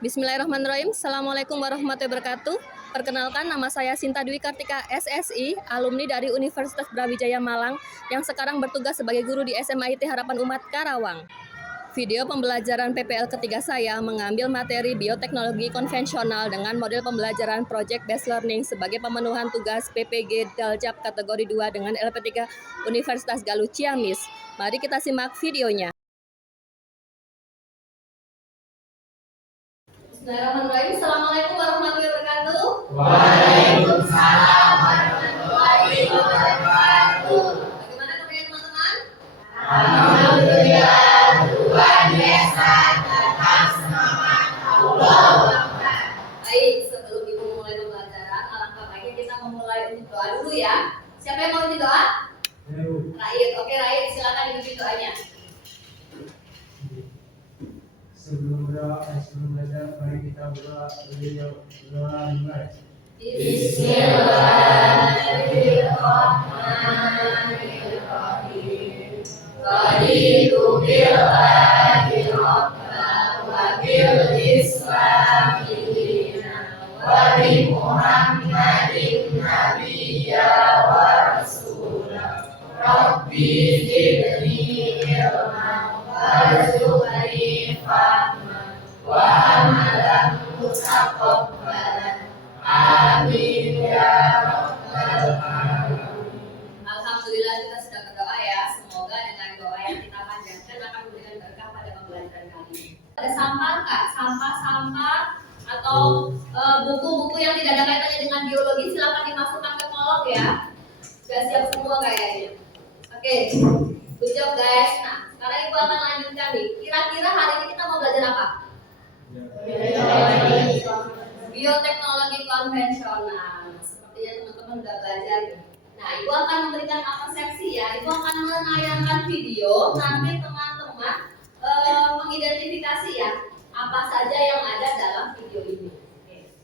Bismillahirrahmanirrahim. Assalamualaikum warahmatullahi wabarakatuh. Perkenalkan, nama saya Sinta Dwi Kartika SSI, alumni dari Universitas Brawijaya Malang yang sekarang bertugas sebagai guru di SMA IT Harapan Umat Karawang. Video pembelajaran PPL ketiga saya mengambil materi bioteknologi konvensional dengan model pembelajaran Project Based Learning sebagai pemenuhan tugas PPG Daljab kategori 2 dengan LP3 Universitas Galuh Ciamis. Mari kita simak videonya. Bismillahirrahmanirrahim. Assalamualaikum warahmatullahi wabarakatuh. Waalaikumsalam warahmatullahi wabarakatuh. Bagaimana kabarnya teman-teman? Alhamdulillah, Tuhan Yesa tetap semangat. Allahu Akbar. Baik, sebelum Ibu memulai pembelajaran, alangkah baiknya kita memulai untuk doa dulu ya. Siapa yang mau bikin doa? Raid. Oke, Raid, silakan dibimbing doanya. Sebelum belajar, mari kita berdoa dimulai. Bismillahirrahmanirrahim. Raditu billahi rabban wa bil islami dinan wa bi Muhammadin nabiyya wa rasulah. Rabbi zidni ilman warzuqni fahman wa amalan mutaqabbalan. Amin ya rabbal alamin. Alhamdulillah kita sudah berdoa ya. Semoga dengan doa yang kita panjatkan akan memberikan berkah pada pembelajaran kali ini. Ada sampah Kak? Sampah-sampah atau buku-buku yang tidak ada kaitannya dengan biologi silakan dimasukkan ke kolong ya. Sudah siap semua kayaknya. Oke, good job guys. Nah, sekarang Ibu akan lanjutkan nih. Kira-kira hari ini kita mau belajar apa? Bioteknologi konvensional. Sepertinya teman-teman sudah belajar. Nah, Ibu akan memberikan persepsi ya. Ibu akan menayangkan video. Nanti teman-teman mengidentifikasi ya apa saja yang ada dalam video ini. Oke.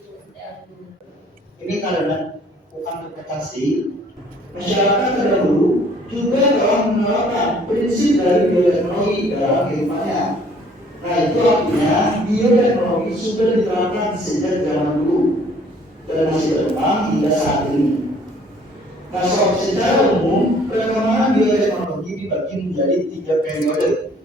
Ibu setel dulu. Ini karena bukan interpretasi. Masyarakat terdahulu juga telah menerapkan prinsip dari bioteknologi dalam kehidupannya. Nah, itu artinya bioteknologi sudah diterapkan sejak zaman dulu dan masih berkembang hingga saat ini. Nah, secara umum perkembangan bioteknologi dibagi menjadi 3 periode,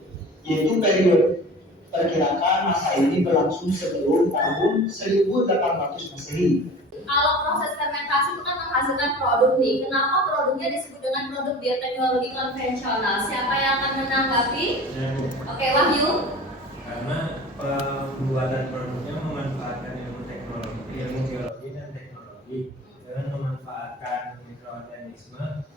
yaitu periode perkirakan masa ini berlangsung sebelum tahun 1800 Masehi. Kalau proses fermentasi itu kan menghasilkan produk nih. Kenapa produknya disebut dengan produk bioteknologi konvensional? Siapa yang akan menanggapi? Oke, Wahyu. Karena pembuatan produknya memanfaatkan ilmu teknologi, ilmu biologi dan teknologi dengan memanfaatkan mikroorganisme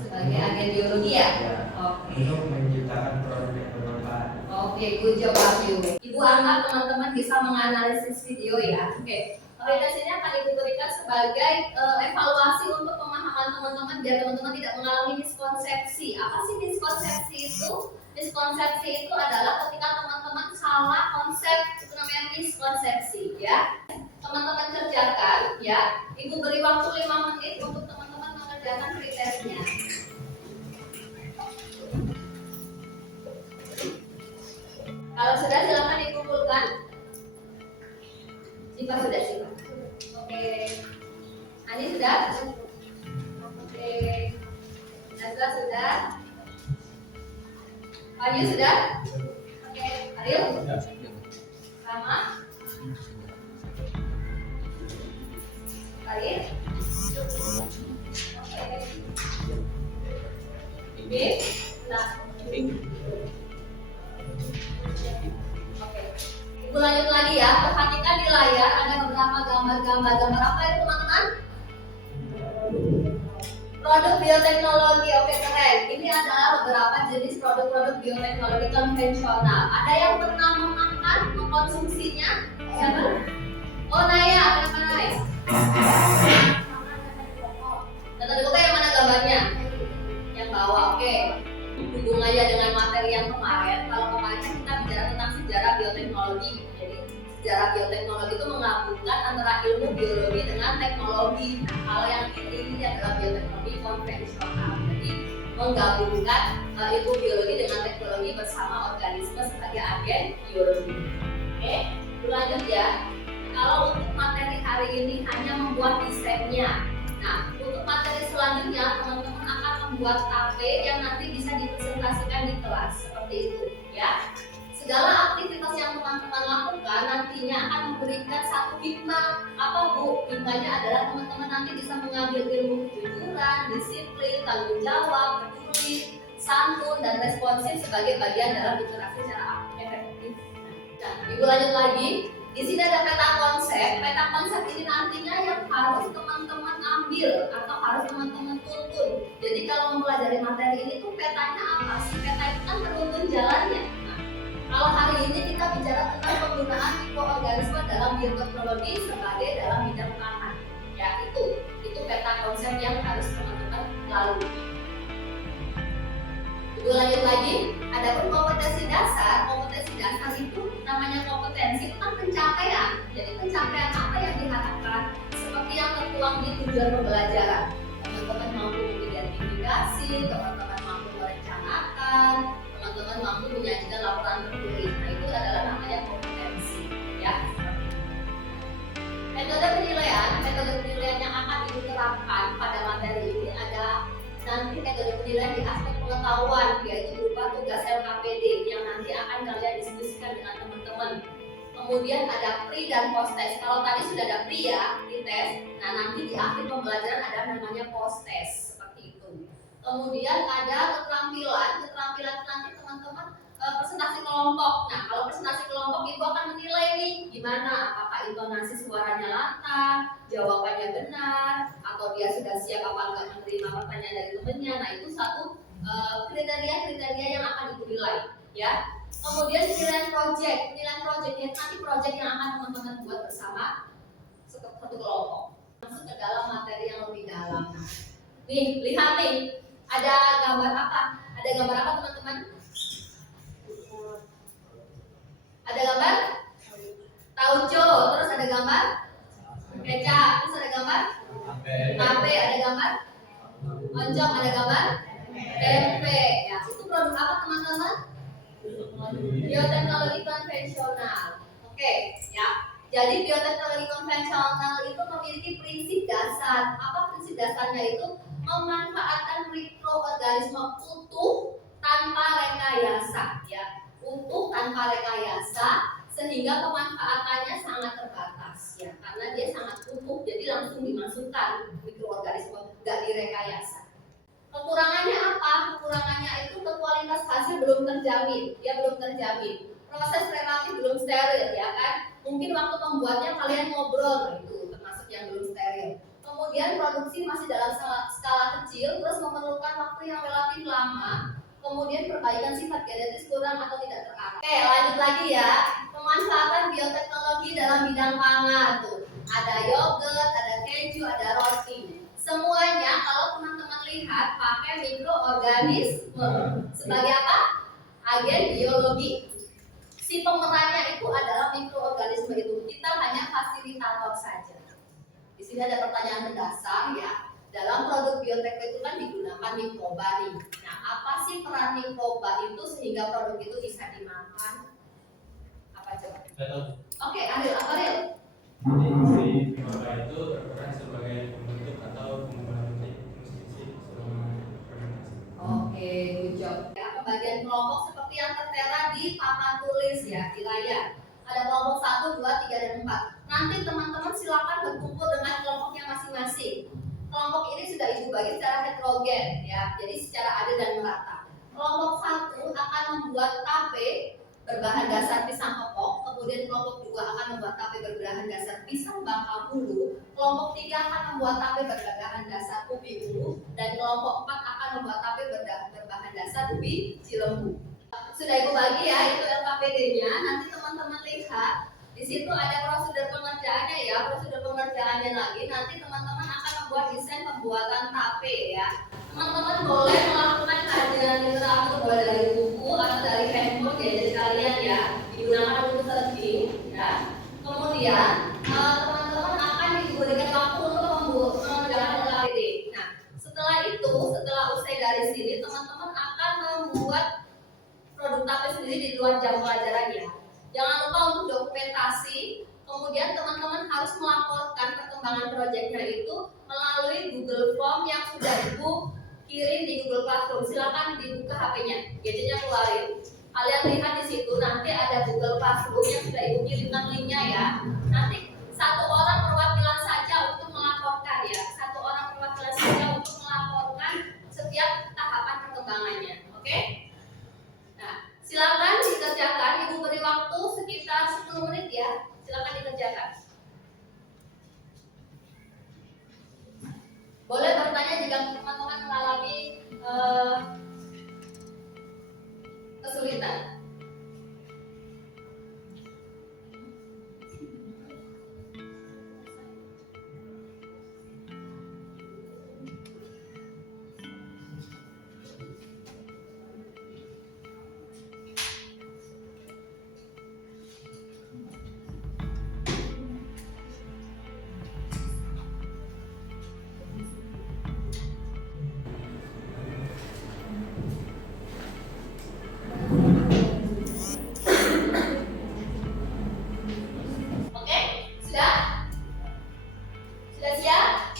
Sebagai agen biologi ya? Oke. untuk menciptakan produk yang bermanfaat. Oke, good job Wahyu. Ibu anggap teman-teman bisa menganalisis video ya. Oke. Orientasi ini akan Ibu berikan sebagai evaluasi untuk pemahaman teman-teman biar teman-teman tidak mengalami miskonsepsi. Apa sih miskonsepsi itu? Miskonsepsi itu adalah ketika teman-teman salah konsep, itu namanya miskonsepsi ya. Teman-teman kerjakan ya. Ibu beri waktu 5 menit untuk teman-teman mengerjakan pretestnya. Kalau sudah silakan dikumpulkan. Siva sudah Siva. Oke. Ani sudah? Oke. Nazla sudah? Wahyu sudah? Oke. Ariel? Rama? Kalian? Oke. Ibi? Nah. Oke. Ibu lanjut lagi ya. Perhatikan di layar ada beberapa gambar-gambar. Gambar apa itu teman-teman? Produk bioteknologi. Oke, keren. Ini adalah beberapa jenis produk-produk bioteknologi konvensional. Ada yang pernah memakan, mengkonsumsinya? Siapa? Oh, Naya. Kenapa Naya? Dan tadi yang mana gambarnya? Yang bawah. Oke. Hubung aja dengan materi yang kemarin. Kalau kemarin kita bicara tentang sejarah bioteknologi. Jadi sejarah bioteknologi itu menggabungkan antara ilmu biologi dengan teknologi. Kalau yang ini adalah bioteknologi konvensional. Jadi menggabungkan ilmu biologi dengan teknologi bersama organisme sebagai agen biologi. hari ini hanya membuat desainnya. Nah, untuk materi selanjutnya teman-teman akan membuat tape yang nanti bisa dipresentasikan di kelas seperti itu ya. Segala aktivitas yang teman-teman lakukan nantinya akan memberikan satu hikmah. Apa Bu? Hikmahnya adalah teman-teman nanti bisa mengambil ilmu kejujuran, disiplin, tanggung jawab, peduli, santun, dan responsif sebagai bagian dalam interaksi secara efektif. Nah, Ibu lanjut lagi. Di sini ada peta konsep. Peta konsep ini nantinya yang harus teman-teman ambil atau harus teman-teman tuntun. Jadi kalau mempelajari materi ini tuh petanya apa sih? Peta itu kan penuntun jalannya. Nah, kalau hari ini kita bicara tentang penggunaan mikroorganisme dalam bioteknologi sebagai dalam bidang pangan. Ya itu peta konsep yang harus teman-teman lalui. Ibu lanjut lagi, ada kompetensi dasar. Kompetensi dasar itu namanya kompetensi itu kan pencapaian. Jadi pencapaian apa yang diharapkan seperti yang tertuang di tujuan pembelajaran. Teman-teman mampu mengidentifikasi, teman-teman mampu merencanakan, teman-teman mampu menyajikan laporan tertulis. Nah itu adalah namanya kompetensi. Ya. Metode penilaian yang akan diterapkan pada materi ini ada nanti metode penilaian di aspek pengetahuan, yaitu berupa tugas LKPD yang nanti akan kalian diskusikan dengan teman-teman. Kemudian ada pre dan post test. Kalau tadi sudah ada pre ya di tes, nah nanti di akhir pembelajaran ada namanya post test seperti itu. Kemudian ada keterampilan nanti teman-teman presentasi kelompok. Nah kalau presentasi kelompok ibu akan menilai nih gimana, apakah intonasi suaranya lantang, jawabannya benar, atau dia sudah siap apa enggak menerima pertanyaan dari temannya. Nah itu satu kriteria yang akan dinilai ya. Kemudian penilaian project ini nanti project yang akan teman-teman buat bersama satu kelompok. Masuk ke dalam materi yang lebih dalam. Nih lihat nih, ada gambar apa? Ada gambar apa teman-teman? Ada gambar tauco, terus ada gambar kecap, terus ada gambar tape, ada gambar oncom, ada gambar tempe. Ya, itu produk apa teman-teman? Bioteknologi konvensional. Oke, ya. Jadi bioteknologi konvensional itu memiliki prinsip dasar. Apa prinsip dasarnya itu? Memanfaatkan mikroorganisme utuh tanpa rekayasa, ya. Utuh tanpa rekayasa sehingga pemanfaatannya sangat terbatas ya, karena dia sangat utuh jadi langsung dimasukkan mikroorganisme, nggak direkayasa. Kekurangannya apa? Kekurangannya itu kualitas hasil belum terjamin, dia belum terjamin. Proses relatif belum steril ya kan? Mungkin waktu pembuatnya kalian ngobrol, itu termasuk yang belum steril. Kemudian produksi masih dalam skala kecil, terus memerlukan waktu yang relatif lama. Kemudian perbaikan sifat genetis kurang atau tidak terarah. Oke, lanjut lagi ya. Pemanfaatan bioteknologi dalam bidang pangan tuh. Ada yogurt, ada keju, ada roti. Semuanya kalau teman-teman lihat pakai mikroorganisme. Sebagai apa? Agen biologi. Si pemerannya itu adalah mikroorganisme itu. Kita hanya fasilitator saja. Di sini ada pertanyaan mendasar ya. Dalam produk biotek itu kan digunakan mikroba nih. Nah, apa sih peran mikroba itu sehingga produk itu bisa dimakan? Apa coba? Oke, Ariel, apa Ariel? Jadi si mikroba itu berperan sebagai pembentuk atau pengubah fungsi selama fermentasi. Oke, good job. Ya, pembagian kelompok seperti yang tertera di papan tulis ya di layar. Ada kelompok 1, 2, 3, dan 4. Nanti teman-teman silakan berkumpul dengan kelompoknya masing-masing. Kelompok ini sudah ibu bagi secara heterogen ya, jadi secara adil dan merata. Kelompok 1 akan membuat tape berbahan dasar pisang kepok, kemudian kelompok 2 akan membuat tape berbahan dasar pisang bangka bulu, kelompok 3 akan membuat tape berbahan dasar ubi ulu, dan kelompok 4 akan membuat tape berbahan dasar ubi cilembu. Sudah ibu bagi ya, itu LKPD-nya. Nanti teman-teman lihat di situ ada prosedur pengerjaannya ya, prosedur pengerjaannya lagi. Nanti teman-teman akan membuat desain pembuatan tape ya. Teman-teman boleh melakukan kajian literatur boleh dari buku atau dari handphone gadget kalian ya, digunakan untuk searching ya. Kemudian teman-teman akan diberikan waktu untuk mengerjakan LKPD. Nah, setelah itu, setelah usai dari sini, teman-teman akan membuat produk tape sendiri di luar jam pelajaran ya. Jangan lupa untuk dokumentasi, Kemudian teman-teman harus melaporkan perkembangan proyeknya itu melalui Google Form yang sudah Ibu kirim di Google Classroom. Silakan dibuka HP-nya, gadgetnya keluarin. Kalian lihat di situ nanti ada Google Classroom yang sudah Ibu kirimkan linknya ya. Nanti satu orang perwakilan saja untuk melaporkan ya. Satu orang perwakilan saja untuk melaporkan setiap tahapan perkembangannya. Oke? Nah, silakan dikerjakan. Ibu beri waktu sekitar 10 menit ya. Silakan dikerjakan. Boleh bertanya jika teman-teman mengalami kesulitan. Oke, sudah? Sudah siap?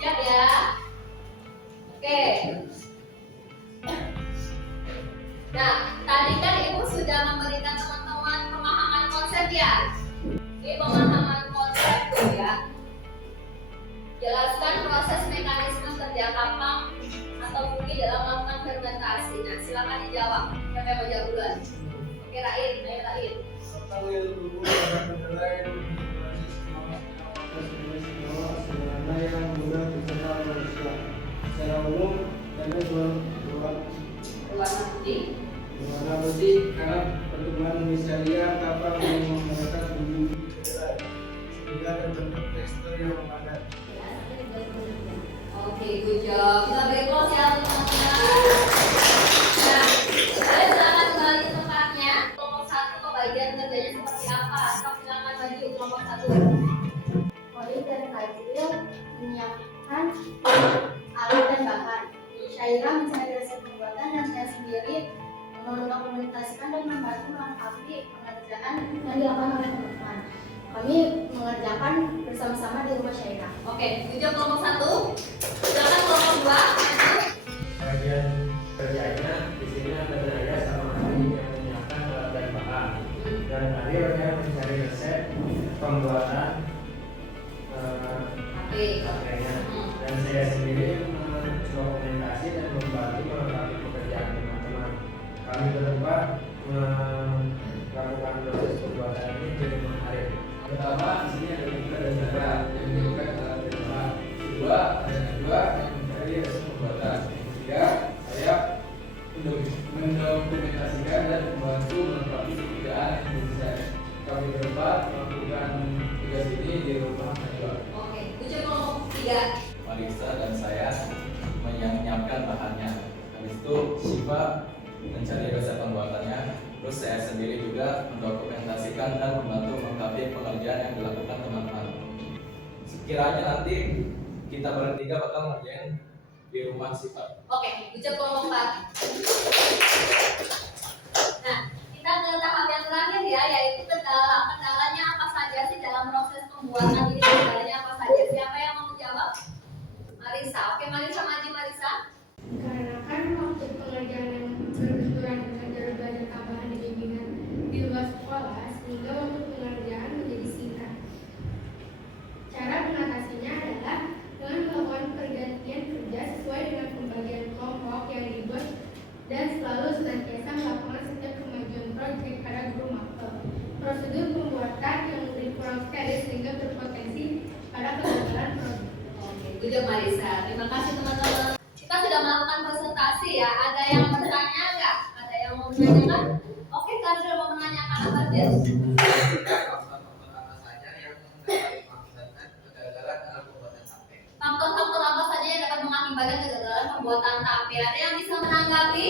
Siap ya? Oke. Nah, tadi kan Ibu sudah memberikan teman-teman pemahaman konsep ya. Ini pemahaman konsep tuh ya. Jelaskan proses mekanisme kerja kapang atau fungi dalam melakukan fermentasi. Nah, silakan dijawab. Siapa yang mau jawab duluan? Oke, Raid, ayo Raid. Kapang yang berhubung dengan kedelai sederhana yang mudah dikenal manusia. Secara umum, ada Berwarna putih. berwarna putih karena pertumbuhan miseria kapang yang menggunakan bumbu kedelai sehingga terbentuk tekstur yang memadat. Oke, good job. Kita beri close ya teman-teman. Nah, kalian silakan kembali ke tempatnya. Kelompok 1 pembagian kerjanya seperti apa? Sok silakan maju kelompok 1. Kori dan Fadil menyiapkan alat dan bahan. Syaira mencari resep pembuatan dan saya sendiri mendokumentasikan dan membantu melengkapi pekerjaan yang dilakukan oleh teman-teman. Kami mengerjakan bersama-sama di rumah Syaira. Oke, good job kelompok 1. Silakan kelompok 2. Bagian kerjanya di sini ada saya sama Adi yang menyiapkan alat dan bahan, dan Adi yang mencari resep pembuatan Oke. HP-nya, dan saya sendiri mendokumentasi dan membantu melengkapi pekerjaan teman-teman. Kami berempat melakukan proses pembuatan ini di rumah Arif. Pertama, di sini ada Mika dan Zara yang menyiapkan alat dan bahan. Kedua, yang mencari resep pembuatan. Ketiga, saya mendokumentasikan dan membantu melengkapi pekerjaan yang bisa kami berempat melakukan tugas ini di rumah Najwa. Oke, good job kelompok 3. Marisa dan saya menyiapkan bahannya. Habis itu Shiva mencari resep pembuatannya. Terus saya sendiri juga mendokumentasikan dan membantu melengkapi pengerjaan yang dilakukan teman-teman. Sekiranya nanti kita bertiga bakal ngerjain di rumah Shiva. Oke, good job kelompok 4. Nah, kita ke tahap yang terakhir ya, yaitu kendalanya apa saja sih dalam proses pembuatan ini, kendalanya apa saja. Siapa yang mau menjawab? Marisa. Oke, Marisa, maju Marisa. Dikarenakan waktu pengerjaan yang berbenturan dengan jalur belajar tambahan dan bimbingan di luar sekolah, sehingga waktu pengerjaan menjadi singkat. Cara mengatasinya adalah dengan melakukan pergantian kerja sesuai dengan pembagian kelompok yang dibuat dan selalu senantiasa melakukan setiap kemajuan proyek pada guru matkul. Prosedur pembuatan yang lebih kurang steril sehingga berpotensi pada kegagalan proyek. Oke, good job Marisa. Terima kasih teman-teman. Kita sudah melakukan presentasi ya. Ada yang bertanya nggak? Ada yang mau menanyakan? Oke, Kazril mau menanyakan apa dia? Faktor-faktor apa saja yang dapat mengakibatkan kegagalan dalam pembuatan HP? Faktor-faktor apa saja yang dapat mengakibatkan kegagalan pembuatan tape? Ada yang bisa menanggapi?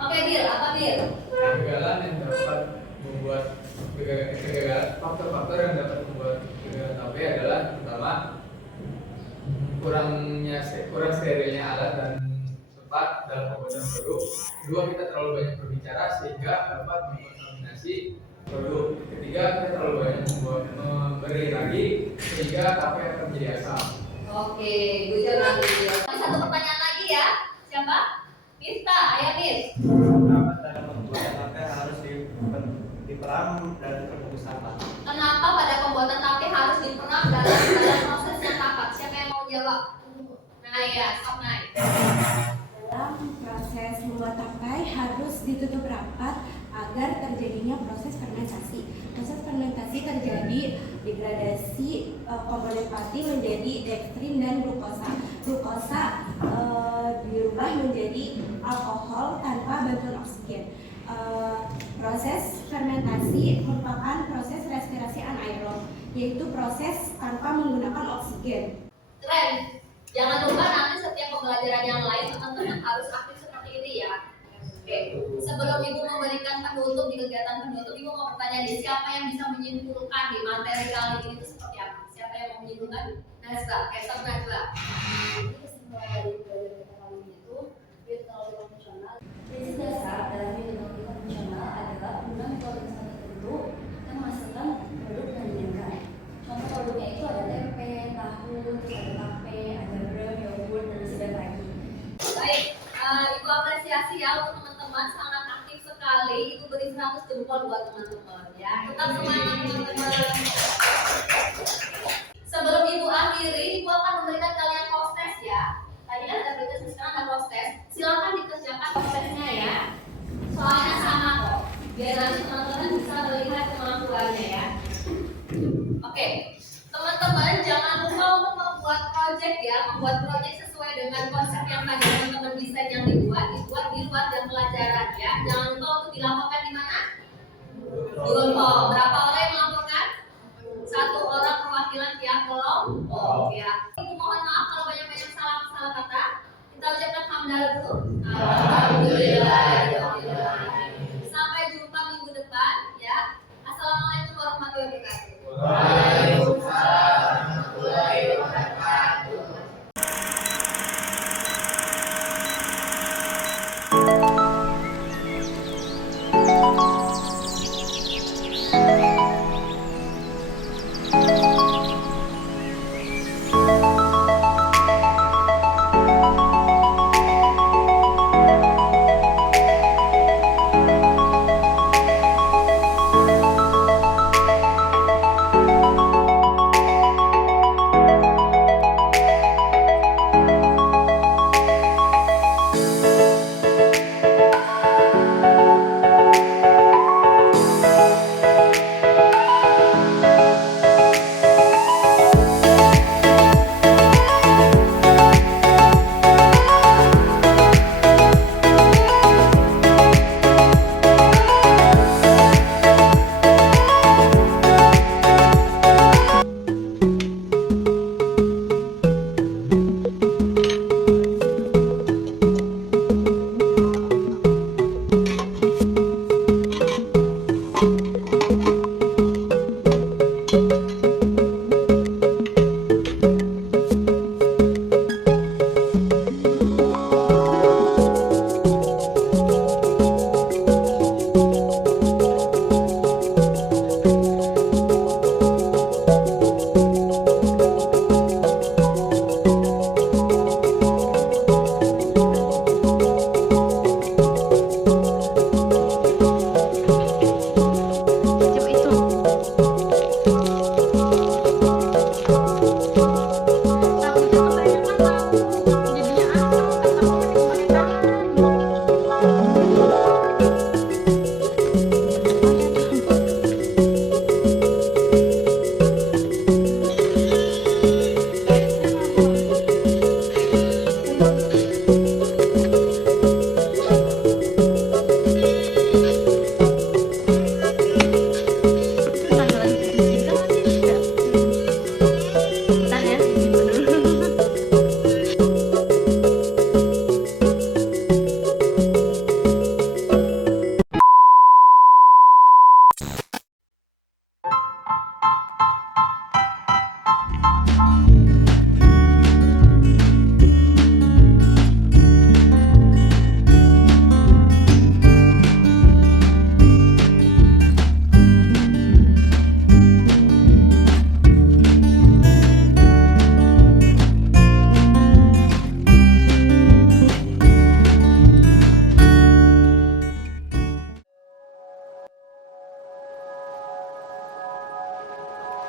Oke, Bil, apa Bil? Kegagalan yang dapat membuat kegagalan, faktor-faktor yang dapat membuat kegagalan HP adalah pertama, kurang sterilnya alat dan tempat dalam pembuatan produk. Kedua, kita terlalu banyak berbicara sehingga dapat mengkontaminasi produk. Ketiga, sehingga kita terlalu banyak memberi lagi sehingga tape akan menjadi asam. Oke, good job nanti. Satu pertanyaan lagi ya. Siapa? Mifta, ayo Mit. Kenapa dalam pembuatan tape harus diperam dan terbungkus sampah? Kenapa pada pembuatan tape harus diperam dalam proses yang rapat? Siapa yang mau jawab? Nah ya, stop naik. Dalam proses membuat tapai harus ditutup rapat agar terjadinya proses fermentasi. Proses fermentasi terjadi degradasi komponen pati menjadi dekstrin dan glukosa. Glukosa dirubah menjadi alkohol tanpa bantuan oksigen. Proses fermentasi merupakan proses respirasi anaerob, yaitu proses tanpa menggunakan oksigen. Keren. Jangan lupa nanti setiap pembelajaran yang lain teman-teman harus aktif seperti ini ya. Oke. Sebelum Ibu memberikan penutup di kegiatan penutup, Ibu mau bertanya nih, siapa yang bisa menyimpulkan di materi kali ini itu seperti apa? Siapa yang mau menyimpulkan? Najwa, Esther Najwa. Kesimpulan dari belajar kita kali ini itu bioteknologi konvensional. Prinsip dasar dalam bioteknologi konvensional adalah penggunaan metode tertentu yang menghasilkan produk yang diinginkan. Contoh produknya itu ada tempe, tahu, terus ada tape, ada brem, yogurt, dan masih banyak lagi. Baik, Ibu apresiasi ya untuk teman-teman, sangat aktif sekali. Ibu beri 100 jempol buat teman-teman ya. Tetap semangat teman-teman. Sebelum Ibu akhiri, Ibu akan memberikan kalian post test ya. Tadi kan ada pretest, sekarang ada post test. Silakan dikerjakan post testnya ya. Soalnya sama kok. Biar nanti teman-teman bisa melihat kemampuannya ya. Oke, teman-teman jangan lupa untuk membuat project ya. Membuat project sesuai dengan konsep yang tadi teman-teman desain yang dibuat di luar jam pelajaran ya. Jangan lupa untuk dilaporkan di mana? Di kelompok. Berapa orang yang melaporkan? 1 orang perwakilan tiap kelompok ya. Ibu mohon maaf kalau banyak-banyak salah kata. Kita ucapkan hamdalah dulu. Alhamdulillah. Sampai jumpa minggu depan ya. Assalamualaikum warahmatullahi wabarakatuh. Waalaikumsalam warahmatullahi wabarakatuh.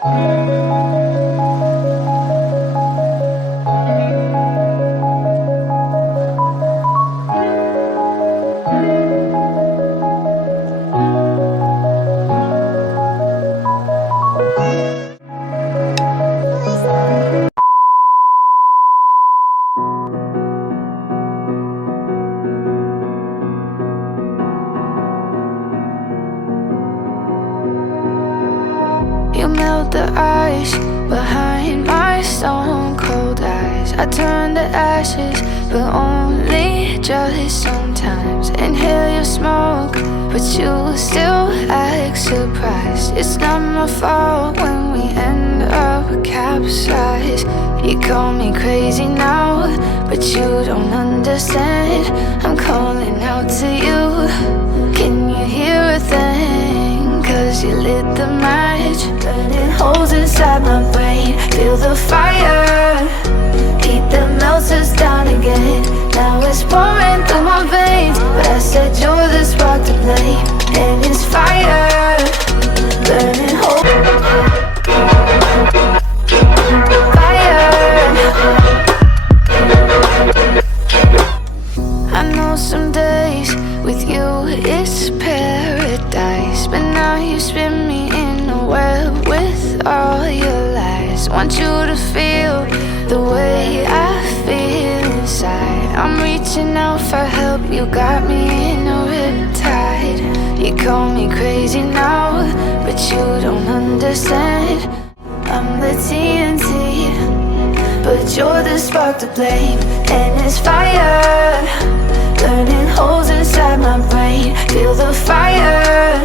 You melt the ice behind my stone cold eyes. I turn to ashes, but only just sometimes. Inhale your smoke, but you still act surprised. It's not my fault when we end up capsized. You call me crazy now, but you don't understand. I'm calling out to you. Can you hear a thing? 'Cause you lit the match, burning holes inside my brain. Feel the fire, heat that melts us down again. Now it's pouring through my veins, but I said you're the spark to blame. And it's fire, burning holes. I know some days with you it's paradise, but now you spin me in a web with all your lies. Want you to feel the way I feel inside. I'm reaching out for help, you got me in a riptide. You call me crazy now, but you don't understand. I'm the TNT, but you're the spark to blame. And it's fire, burning holes inside my brain. Feel the fire,